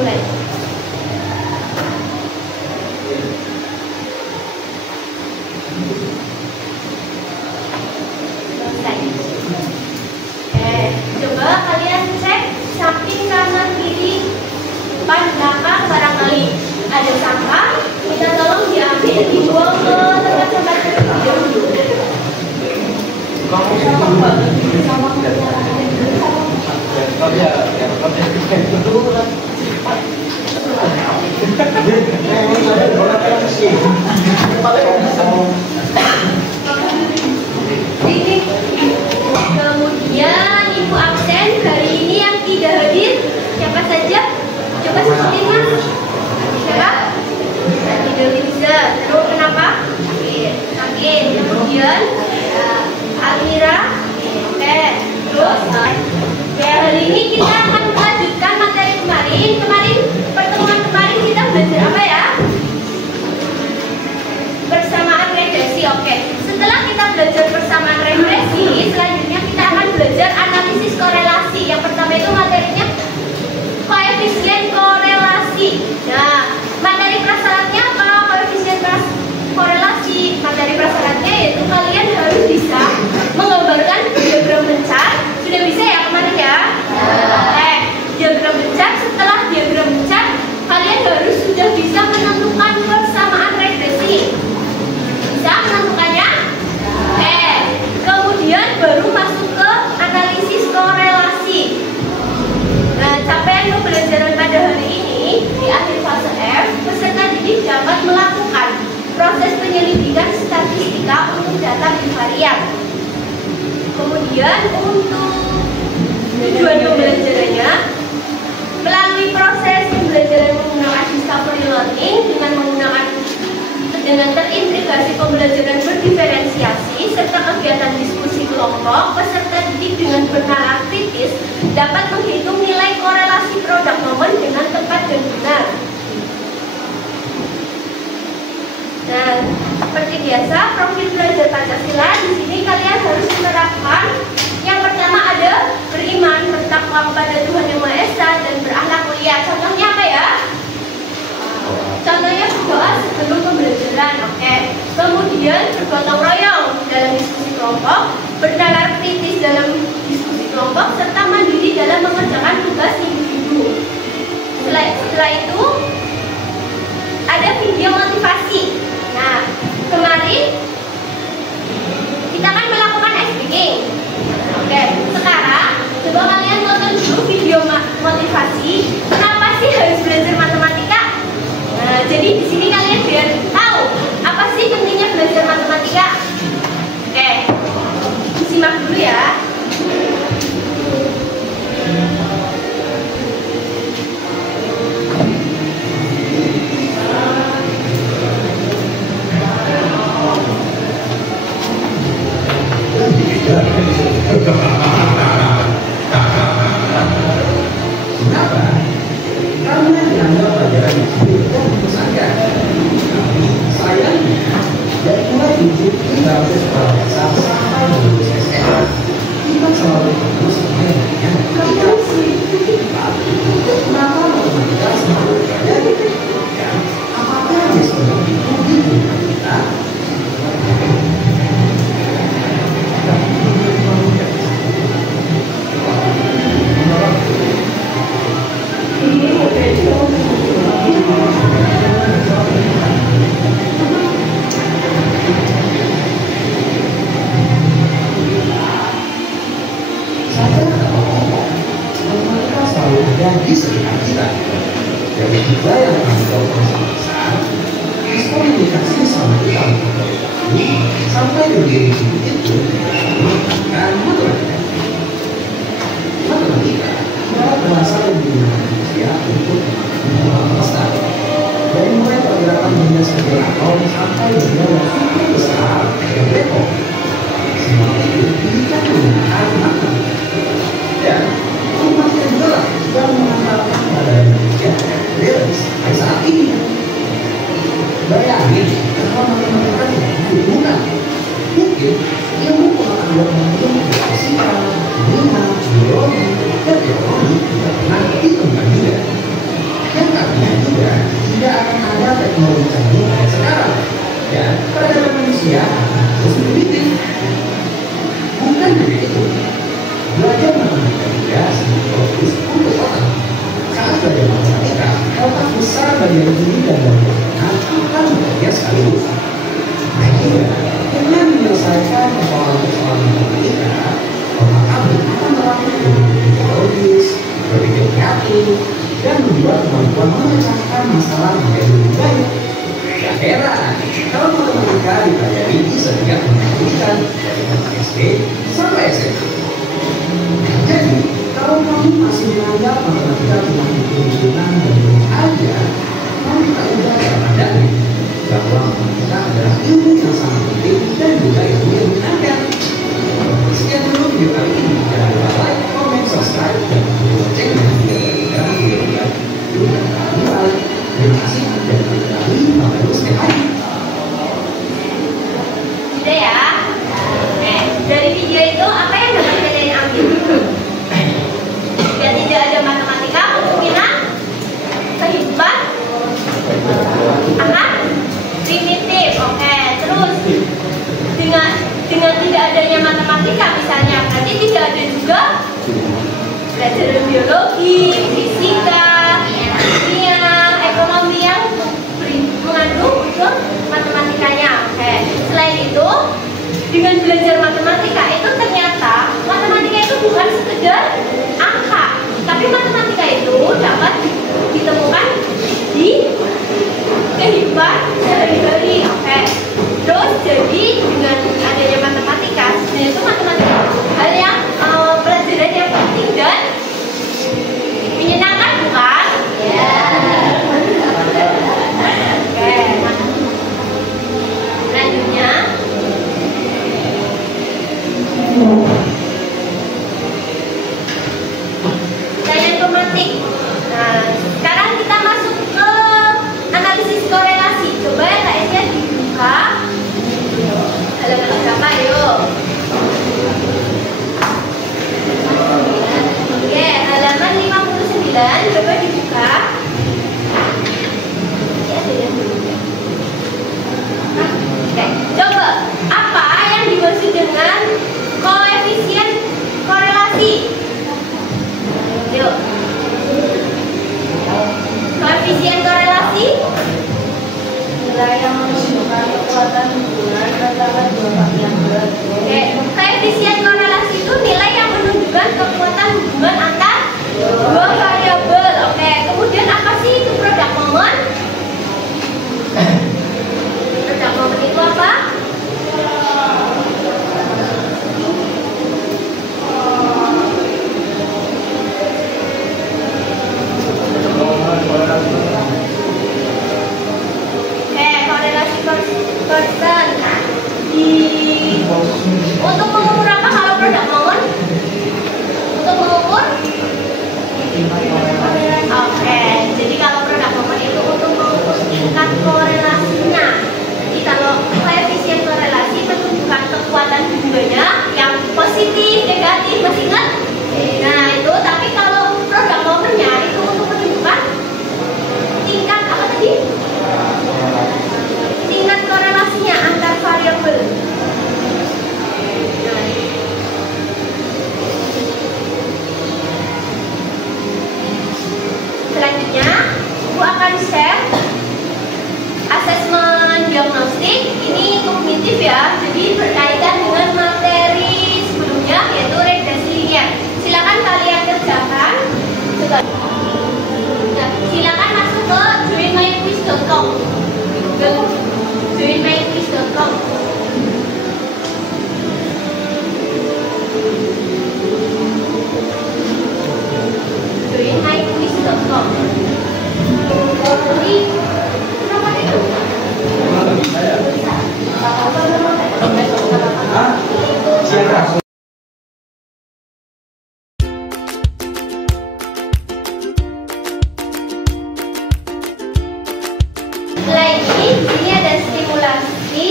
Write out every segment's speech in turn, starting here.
dimulai. Coba kalian cek samping kanan kiri depan belakang barangkali ada sampah, kita tolong diambil dibuang ke tempat-tempat tersedia. Kemudian ibu absen hari ini yang tidak hadir siapa saja? Coba sebutin mas. Siapa? Tidak bisa. Terus kenapa? Sakit. Kemudian Almira. Oke. Terus hari ini kita akan melanjutkan materi kemarin. Pertemuan kemarin kita belajar apa ya? Persamaan regresi. Oke. Setelah kita belajar persamaan regresi, selanjutnya kita akan belajar analisis korelasi. Yang pertama itu materinya koefisien korelasi. Nah, materi prasyaratnya apa? Koefisien korelasi. Materi prasyaratnya yaitu kalian harus bisa menggambarkan diagram bencar. Sudah bisa ya kemarin ya? Diagram bencar. Setelah diagram bencar, kalian harus sudah bisa menentukan persamaan regresi. Bisa menentukannya? Kemudian baru masuk ke analisis korelasi. Nah, capaian pembelajaran pada hari ini di akhir fase F, peserta didik dapat melakukan proses penyelidikan statistika untuk data bivariat. Kemudian untuk tujuan pembelajarannya melalui proses pembelajaran menggunakan discovery learning dengan terintegrasi pembelajaran berdiferensiasi serta kegiatan diskusi kelompok, peserta didik dengan bernalar kritis dapat menghitung nilai korelasi produk momen dengan tepat dan benar. Nah, seperti biasa, profil belajar Pancasila di sini kalian harus menerapkan. Yang pertama ada beriman, bertakwa kepada Tuhan Yang Maha Esa dan berakhlak mulia. Contohnya apa ya? Contohnya berdoa sebelum pembelajaran, oke. Kemudian bergotong royong dalam diskusi kelompok, bernalar kritis dalam diskusi kelompok, serta mandiri dalam mengerjakan tugas individu. Setelah itu ada video motivasi. Nah, kemarin kita akan melakukan speaking. Oke, sekarang coba kalian tonton dulu video motivasi. Kenapa sih harus belajar matematika? Nah, jadi di sini kalian biar tahu apa sih pentingnya belajar matematika. Oke, simak dulu ya. Kenapa? Karena dianggap pelajaran itu membosankan. Sayangnya, dari mulai uji hingga sekolah dasar sampai lulus SMA, kita selalu terus mengenai aplikasi. Kenapa matematika selalu terjadi? Dan apakah sistem itu di dunia kita? Di sekitar kita, jadi kita yang menanggung besar, diskomunikasi sama kita sampai diri itu menggunakan matematika adalah bahasa yang digunakan manusia untuk mengenal besar. Dari mulai pergerakan benda sebagai atom sampai benda yang super besar kayak black hole, semua itu kita menggunakan matematika. Dan masih jelas dan mengatakan pada Indonesia realistis saat ini. Bayangin kalau matematika digunakan, mungkin ilmu pengetahuan yang fisika, kimia, biologi, dan geologi tidak pernah pelajaran ini dan bagaimana akan belajar sekaligus. Nah, dengan menyelesaikan persoalan-persoalan matematika, otak kamu akan melatih berpikir logis, berpikir kreatif, dan membuat kemampuan memecahkan masalah menjadi lebih baik. Gak heran kalau matematika dipelajari di setiap pendidikan dari SD sampai SMA. Jadi, kalau kamu masih menganggap matematika cuma hitung-hitungan dan ilmu aja, kamu tak ubah cara pandangnya bahwa matematika adalah ilmu yang sangat penting dan juga ilmu yang menyenangkan. Sekian dulu video kali ini. Jangan lupa like, comment, subscribe, dan aktifkan loncengnya biar tidak ketinggalan video terbaru. Terima kasih dan sampai jumpa lagi. Udah ya. Dari video itu apa yang dapat kalian ambil? Biar tidak ada matematika, kemungkinan kehidupan akan primitif. Oke, terus dengan tidak adanya matematika misalnya, berarti tidak ada juga pelajaran biologi, fisika, kimia, ekonomi yang mengandung unsur matematikanya. Oke, selain itu dengan belajar matematika itu ternyata matematika itu bukan sekedar angka, tapi matematika itu dapat ditemukan di kehidupan sehari-hari. Oke, terus jadi dengan adanya matematika, sebenarnya itu matematika hal yang pelajaran yang penting dan menyenangkan, bukan? Ya. Oke, selanjutnya sains kromatik. Nah, sekarang kita masuk ke analisis korelasi. Coba ya KS-nya dibuka. Halaman berapa? Yuk. Oke, halaman 59. Coba dibuka. Ini ada yang belum. Oke, coba apa yang dimaksud dengan koefisien korelasi? Yuk. Koefisien korelasi nilai yang menunjukkan kekuatan hubungan antara dua variabel. Oke, koefisien korelasi itu nilai yang menunjukkan kekuatan hubungan antar dua variabel. Oke, kemudian apa sih itu produk momen? Produk momen itu apa? Korelasi person. Untuk mengukur apa kalau produk momen? Untuk mengukur? Oke, jadi kalau produk momen itu untuk mengukur tingkat korelasinya. Jadi kalau koefisien korelasi menunjukkan kekuatan hubungannya yang positif, negatif, masih ingat? Nah itu, tapi kalau produk momennya itu untuk menunjukkan tingkat apa tadi? Tingkat korelasinya antar variabel. Selanjutnya, Ibu akan share asesmen diagnostik. Ini kognitif ya, jadi berkaitan dengan materi sebelumnya yaitu regresi linier. Silakan kalian kerjakan. Silakan masuk ke joinmyquiz.com. Google joinmyquiz.com. joinmyquiz.com. Jadi kenapa itu? Selain ini ada stimulasi,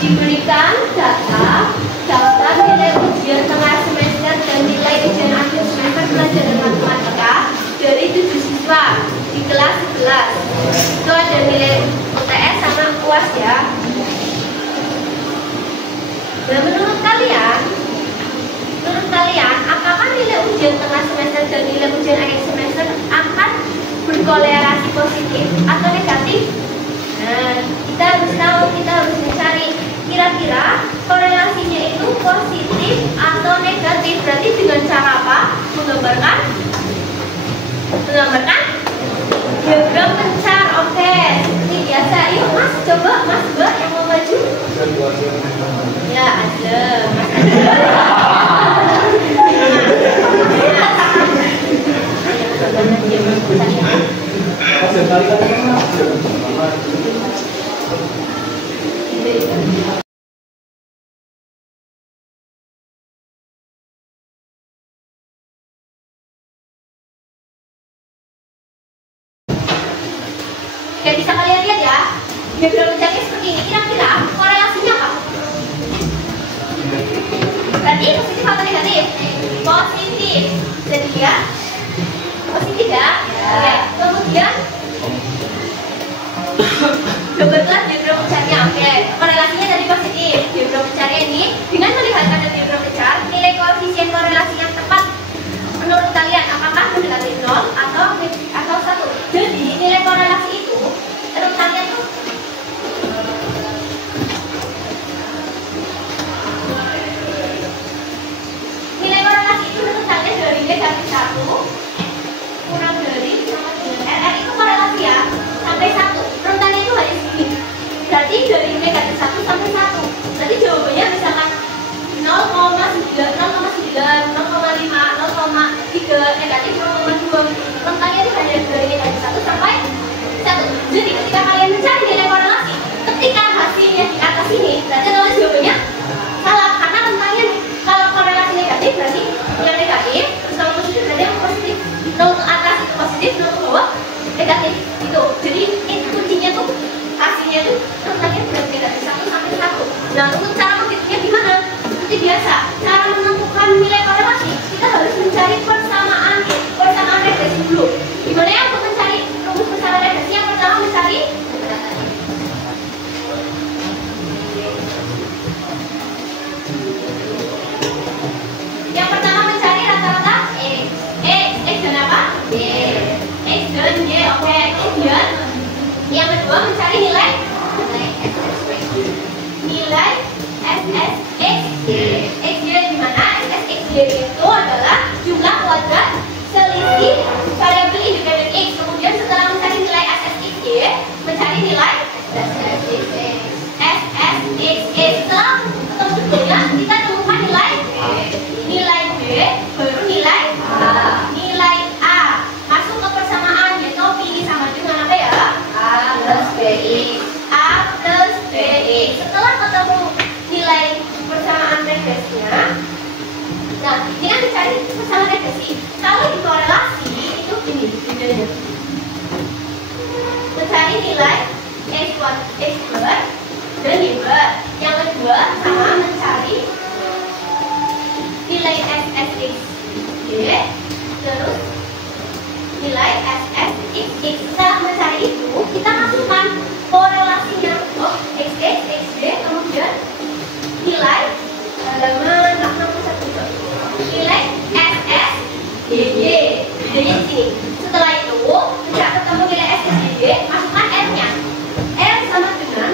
diberikan data daftar nilai ujian tengah semester dan nilai ujian akhir semester pelajaran matematika dari 7 siswa di kelas 11. Itu ada nilai UTS sama UAS ya. Nah, menurut kalian, apakah nilai ujian tengah semester dan nilai ujian akhir semester akan berkorelasi positif atau negatif? Nah, kita harus tahu, kita harus mencari kira-kira korelasinya itu positif atau negatif. Berarti dengan cara apa? Menggambarkan diagram pencar. Oke, seperti biasa. Yuk Mas, coba Mas Mbak yang mau maju. Ya, ada. Oke, bisa kalian lihat ya, diagram pencarnya seperti ini. Kira-kira korelasinya apa? Berarti positif atau negatif? Positif. Jadi ya, positif ya. Oke, kemudian coba diagram pencarnya. Oke, korelasinya dari positif. Diagram pencarnya ini dengan melihat ada diagram pencar, nilai koefisien korelasi yang tepat menurut kalian apakah mendekati 0 atau 1? Jadi nilai korelasi itu menurut kalian tuh nilai korelasi itu menurut kalian dari negatif 1 kurang dari sama dengan RR itu korelasi ya sampai 1. Rentannya itu hanya segini. Berarti dari negatif 1 sampai 1. Berarti jawabannya misalkan 0,9, 0,5, 0,3, negatif 0,2. Rentangnya itu hanya dari negatif 1 sampai 1. Jadi ketika kalian mencari nilai korelasi, ketika hasilnya di atas ini, berarti kalau jawabannya salah karena rentangnya kalau korelasi negatif berarti yang negatif, terus kalau positif berarti yang positif. 0 ke atas itu positif, 0 ke bawah negatif. Itu. Jadi itu kuncinya tuh hasilnya tuh rentangnya dari negatif 1 sampai 1. Nah, untuk cara menghitungnya gimana? Seperti biasa, cara menentukan nilai korelasi kita harus mencari persamaan regresi dulu. Gimana ya untuk mencari rumus persamaan regresi? Yang pertama mencari rata-rata X dan apa? X dan Y. Oke, kemudian yang kedua mencari nilai SSXY. XY di mana? SSXY itu adalah jumlah kuadrat selisih variabel independen X. Kemudian setelah mencari nilai SSXY, mencari nilai SSXY. Setelah ketemu keduanya, kita temukan nilai B, baru nilai A. Masuk ke persamaan, yaitu pilih sama dengan apa ya? A plus BX. Setelah ketemu nilai persamaan regresinya, nah ini kan dicari persamaan regresi. Kalau dikorelasi itu ini bedanya. Mencari nilai X1, X2 dan Y. Yang kedua sama mencari nilai SSXY, terus nilai SSXX. Setelah mencari itu, kita masukkan korelasinya. Oh, XX, XY, kemudian nilai nilai SSYY. Bedanya di sini. Setelah itu, jika ketemu nilai SSYY, masukkan R-nya. R sama dengan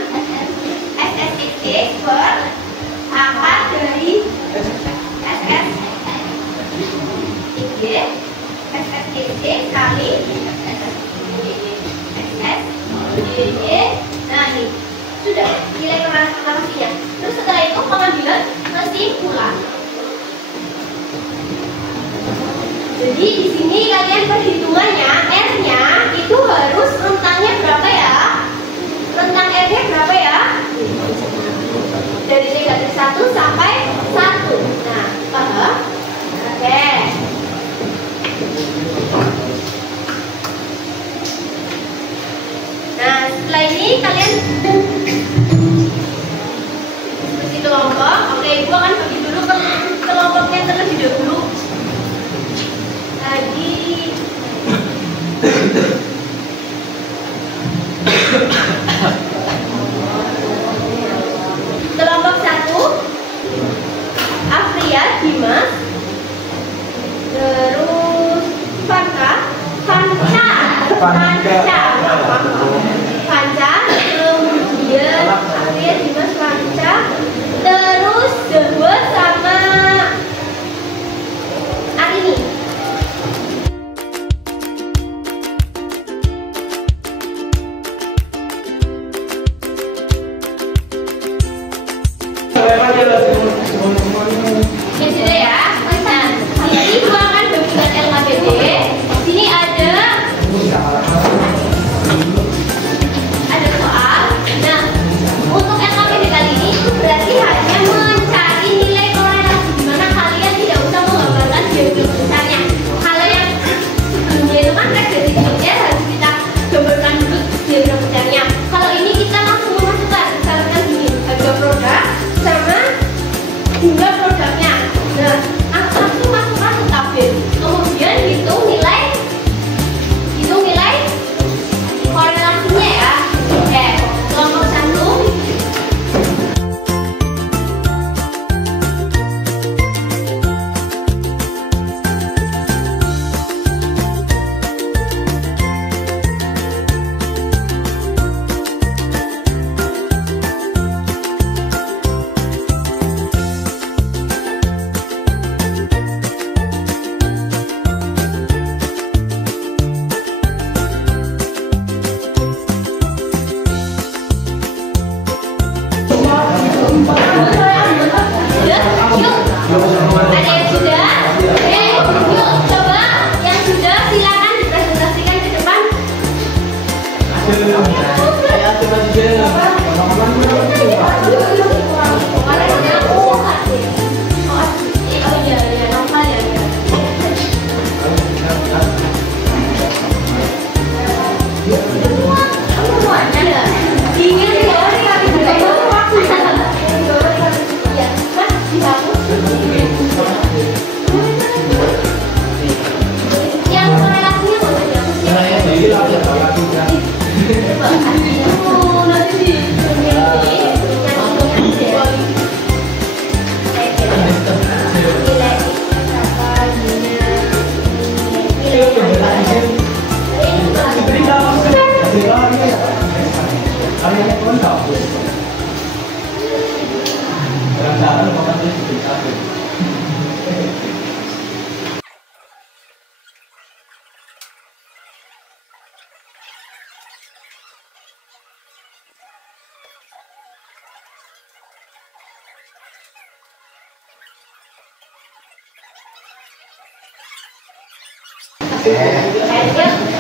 SSXX per akar dari SSXY kali SSYY. Nah ini sudah nilai korelasinya. Terus setelah itu pengambilan kesimpulan. Jadi di sini kalian perhitungannya R-nya itu harus rentangnya berapa ya? Rentang R-nya berapa ya? Dari negatif 1 sampai 1. Nah, paham? Oke. Nah, setelah ini kalian diskusi kelompok. Oke, Ibu akan bagi dulu ke kelompoknya terlebih dahulu. Tadi Panca. Panca, kemudian akhirnya Dimas Panca, terus Dewa sama Arini. Ya sudah ya. Nah, ini ruangan gabungan LKPD. Sini ada soal. Nah, untuk LKPD kali ini berarti hanya mencari nilai korelasi, di mana kalian tidak usah menggambarkan diagram besarnya. Kalau yang sebelumnya itu kan regresi linear harus kita gambarkan dulu diagram besarnya. Kalau ini kita langsung memasukkan, misalkan gini, harga produk sama jumlah produknya. Nah, langsung masukkan ke tabel. Kemudian hitung nilai korelasinya ya. Oke, kelompok 1.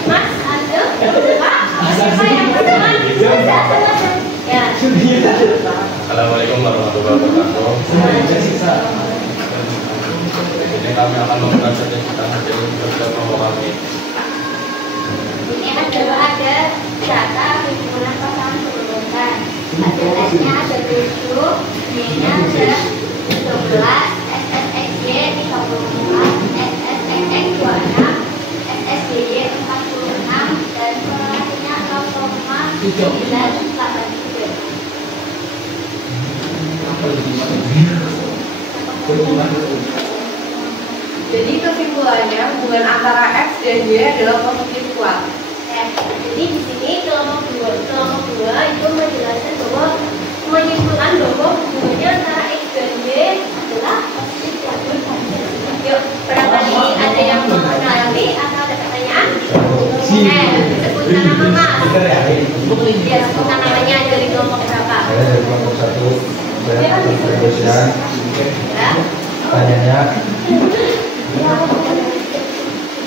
Mas, ada siapa yang pertama? Ya. Assalamualaikum warahmatullahi wabarakatuh. Ini kami akan membuat sertifikat hasil kerja kelompok kami. Ini ada data hubungan pasangan kependudukan. Ada S-nya ada 7, Y-nya ada 11, SSXY 34, SSXX 26, SSYY 46, dan korelasinya 0,983. Jadi kesimpulannya hubungan antara X dan Y adalah positif kuat. Jadi di sini kelompok 2 itu menjelaskan bahwa menyimpulkan bahwa hubungannya antara X dan Y adalah positif kuat. Yuk, barangkali ada yang mengenali atau ada pertanyaan? Sebutkan nama Mas. Ya, sebutkan namanya dari kelompok berapa? Saya dari kelompok 1. Saya Ferguson. Ya. Tanyanya,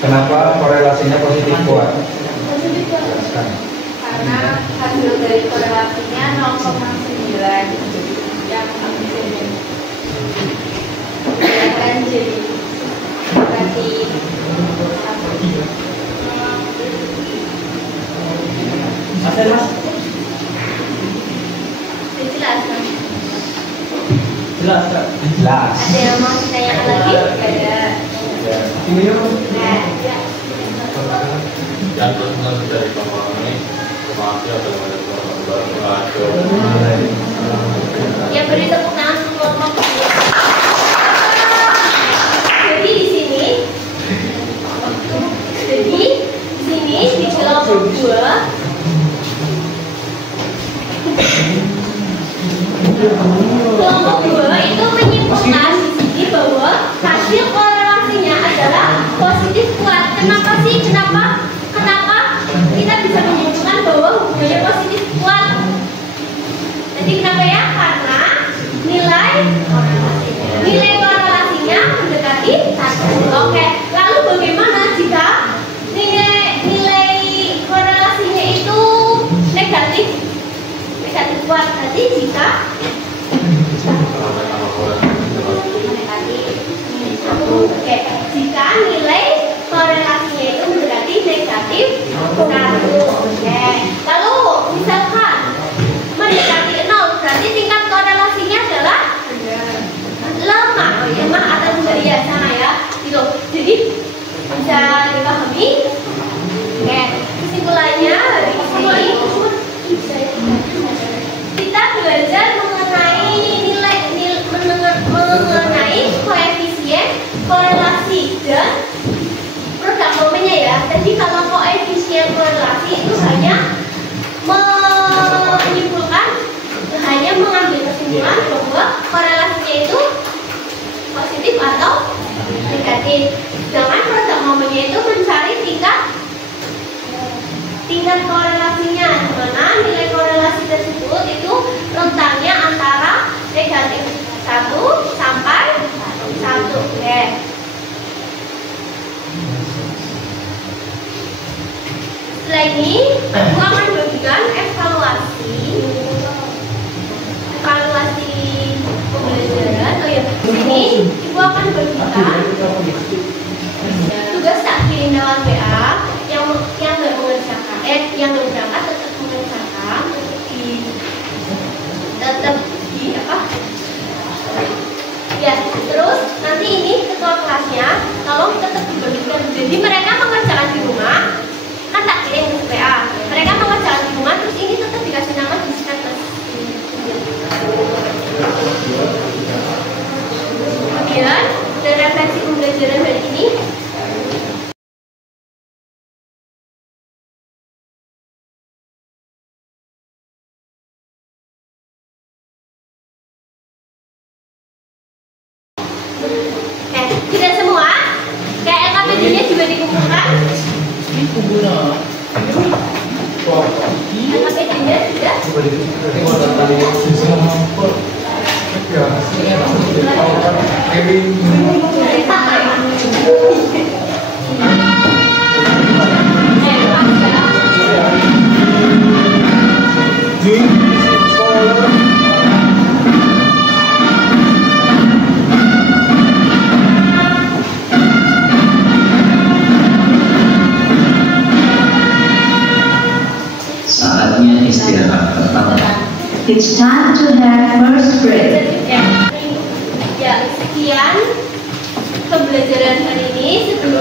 kenapa korelasinya positif kuat? Jelaskan. Karena hasil dari korelasinya 0,9 yang akan jadi berarti Mas. Jelas kan? Jelas, Kak. Jelas. Ada yang mau ditanyakan lagi? Ada. Ini ya, Mas. Nah, ya. Yang terus dari kelompok kami, terima kasih atas warahmatullahi wabarakatuh. Ya, beri tepuk tangan untuk kelompok kedua. Jadi di sini di kelompok Kelompok 2 itu menyimpulkan di sini bahwa hasil korelasinya adalah positif kuat. Kenapa sih? Kenapa kita bisa menyimpulkan bahwa hubungannya positif kuat? Jadi kenapa ya? Karena nilai korelasinya mendekati 1. Oke. Lalu bagaimana jika nilai korelasinya itu negatif kuat? Berarti jika Oke, jika nilai korelasinya itu mendekati negatif 1. Oke. Lalu misalkan mendekati 0, berarti tingkat korelasinya adalah lemah atau enggak ya, sama ya. Gitu. Jadi bisa dipahami. Oke, kesimpulannya hari ini kita belajar mengenai koefisien korelasi dan produk momennya ya. Jadi kalau koefisien korelasi itu hanya mengambil kesimpulan bahwa korelasinya itu positif atau negatif. Sedangkan produk momennya itu mencari tingkat korelasinya, di mana nilai korelasi tersebut itu rentannya antara negatif 1 sampai 1. Oke. Setelah ini aku akan bagikan evaluasi pembelajaran. Oh ya, di sini ibu akan bagikan tugas tak kirim lewat WA yang nggak mengerjakan, yang nggak berangkat tetap mengerjakan di apa? Ya, terus nanti ini ketua kelasnya tolong tetap dibagikan. Jadi mereka mengerjakan di rumah, kan tak kirim ke WA. Mereka mengerjakan di rumah, terus ini tetap dikasih nama di status. Kemudian dan refleksi pembelajaran hari ini. Tidak semua. Kayak LKPD-nya juga dikumpulkan. LKPD-nya sudah. Saatnya istirahat pertama. It's time to have first break. Ya, sekian pembelajaran hari ini. Sebelum